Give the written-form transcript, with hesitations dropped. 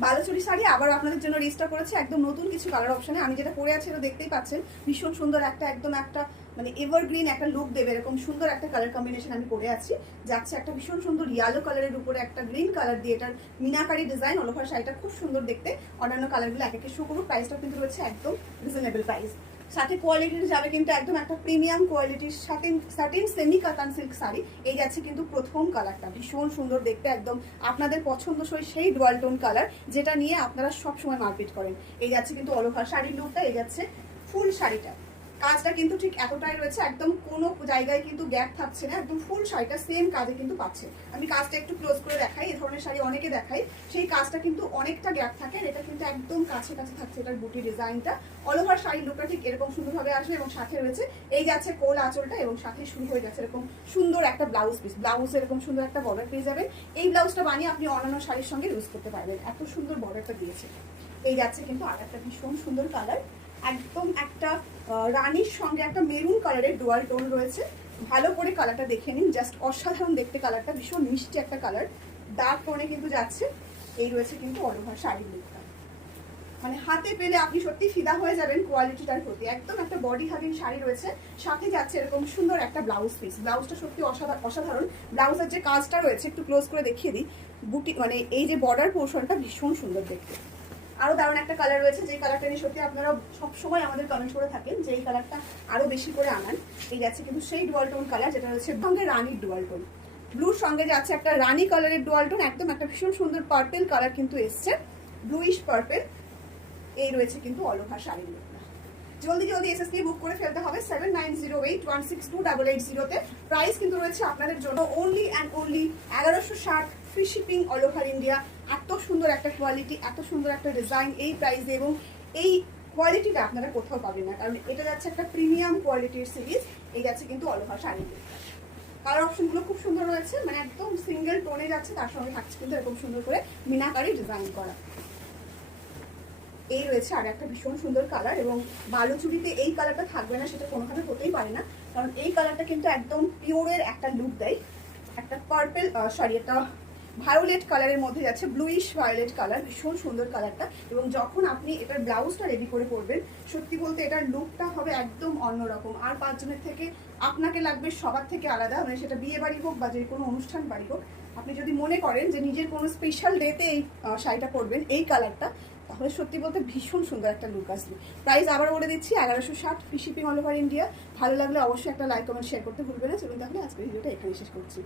বালুচুরি শাড়ি আবার আপনাদের জন্য রিস্টক করেছে একদম নতুন কিছু কালার অপশনে। আমি যেটা পরে আছি এটা দেখতেই পাচ্ছেন, ভীষণ সুন্দর একটা একদম একটা মানে এভারগ্রিন একটা লুক দেবে এরকম সুন্দর একটা কালার কম্বিনেশন আমি পরে আছি। যাচ্ছে একটা ভীষণ সুন্দর ইয়েলো কালারের উপরে একটা গ্রিন কালার দিয়ে এটার মিনাকারি ডিজাইন। অল ওভার শাড়িটা খুব সুন্দর দেখতে। অন্যান্য কালারগুলো এক একে শো করুক। প্রাইসটা কিন্তু রয়েছে একদম রিজনেবল প্রাইস। সাথে কোয়ালিটির যাবে কিন্তু একদম একটা প্রিমিয়াম কোয়ালিটির সাটিন সেমি কাতান সিল্ক শাড়ি। এই যাচ্ছে কিন্তু প্রথম কালারটা ভীষণ সুন্দর দেখতে, একদম আপনাদের পছন্দসই সেই ডুয়াল টোন কালার যেটা নিয়ে আপনারা সবসময় মারপিট করেন। এই যাচ্ছে কিন্তু অল ওভার শাড়ির লুকটা। এই যাচ্ছে ফুল শাড়িটা, কাজটা কিন্তু ঠিক এতটাই রয়েছে, একদম কোনো জায়গায় কিন্তু গ্যাপ থাকছে না, একদম ফুল শাড়িটা সেম কাজে কিন্তু পাচ্ছে। আমি কাজটা একটু ক্লোজ করে দেখাই, এই ধরনের শাড়ি অনেকে দেখাই, সেই কাজটা কিন্তু অনেকটা গ্যাপ থাকে, আর এটা কিন্তু একদম কাছে কাছে থাকছে এটার বুটি ডিজাইনটা। অল ওভার শাড়ির লুকটা ঠিক এরকম সুন্দরভাবে আসবে এবং সাথে রয়েছে এই যাচ্ছে কোল আঁচলটা এবং সাথে শুরু হয়ে যাচ্ছে এরকম সুন্দর একটা ব্লাউজ পিস। ব্লাউজে এরকম সুন্দর একটা বর্ডার পেয়ে যাবেন। এই ব্লাউজটা বানিয়ে আপনি অন্যান্য শাড়ির সঙ্গে ইউজ করতে পারবেন, এত সুন্দর বর্ডারটা দিয়েছে। এই যাচ্ছে কিন্তু আর একটা ভীষণ সুন্দর কালার, একদম একটা রানীর সঙ্গে একটা মেরুন কালারের ডুয়াল টোন রয়েছে। ভালো করে কালারটা দেখে নিন, জাস্ট অসাধারণ দেখতে কালারটা, ভীষণ মিষ্টি একটা কালার, ডার্ক টোনে কিন্তু যাচ্ছে। এই রয়েছে কিন্তু অল ওভার শাড়ির লুকটা, মানে হাতে পেলে আপনি সত্যি ফিদা হয়ে যাবেন কোয়ালিটিটার প্রতি। একদম একটা বডি হাগিং শাড়ি রয়েছে, সাথে যাচ্ছে এরকম সুন্দর একটা ব্লাউজ পিস। ব্লাউজটা সত্যি অসাধারণ। ব্লাউজের যে কাজটা রয়েছে একটু ক্লোজ করে দেখিয়ে দিই, বুটি মানে এই যে বর্ডার পোর্শনটা ভীষণ সুন্দর দেখতে। আরো দারুণ একটা কালার রয়েছে, যে কালারটা নিয়ে সত্যি আপনারা সবসময় আমাদের কমেন্ট করে থাকেন যে এই কালারটা আরো বেশি করে আনান। এই যাচ্ছে কিন্তু সেই ডুয়াল টোন কালার যেটা রয়েছে সঙ্গে রানির ডুয়াল টোন, ব্লুর সঙ্গে যাচ্ছে একটা রানি কালারের ডুয়াল টোন, একদম একটা ভীষণ সুন্দর পার্পেল কালার কিন্তু এসছে, ব্লুইশ পার্পেল। এই রয়েছে কিন্তু অল ওভার শাড়ির লুকটা। জলদি জলদি এসএসকে বুক করে ফেলতে হবে 7908162880 তে। প্রাইস কিন্তু রয়েছে আপনাদের জন্য only and only 1160, free shipping all over India. এত সুন্দর একটা কোয়ালিটি, এত সুন্দর একটা ডিজাইন এই প্রাইসে, এবং এই কোয়ালিটিটা আপনারা কোথাও পাবেন না, কারণ এটা যাচ্ছে একটা প্রিমিয়াম কোয়ালিটির সিরিজ। এই যাচ্ছে কিন্তু অল ওভার শাড়ির লুকটা। কালার অপশনগুলো খুব সুন্দর রয়েছে, মানে একদম সিঙ্গেল টোনে যাচ্ছে, তার সঙ্গে থাকছে কিন্তু এরকম সুন্দর করে মিনাকারি ডিজাইন করা। এই রয়েছে আর একটা ভীষণ সুন্দর কালার, এবং বালুচুরিতে এই কালারটা থাকবে না সেটা কোনোভাবে হতেই পারে না, কারণ এই কালারটা কিন্তু একদম পিওরের একটা লুক দেয়। একটা পার্পেল সরি একটা ভায়োলেট কালারের মধ্যে যাচ্ছে, ব্লুইশ ভায়োলেট কালার, ভীষণ সুন্দর কালারটা। এবং যখন আপনি এটার ব্লাউজটা রেডি করে পরবেন, সত্যি বলতে এটার লুকটা হবে একদম অন্যরকম। আর পাঁচজনের থেকে আপনাকে লাগবে সবার থেকে আলাদা, মানে সেটা বিয়ে বাড়ি হোক বা যে কোনো অনুষ্ঠান বাড়ি হোক। আপনি যদি মনে করেন যে নিজের কোনো স্পেশাল ডেতে এই শাড়িটা পরবেন এই কালারটা, তাহলে সত্যি বলতে ভীষণ সুন্দর একটা লুক আসবে। প্রাইস আবার বলে দিচ্ছি 1160, free shipping all over India. ভালো লাগলে অবশ্যই একটা লাইক কমেন্ট শেয়ার করতে ভুলবেন না। চলুন তাহলে আজকের ভিডিওটা এখানে শেষ করছি।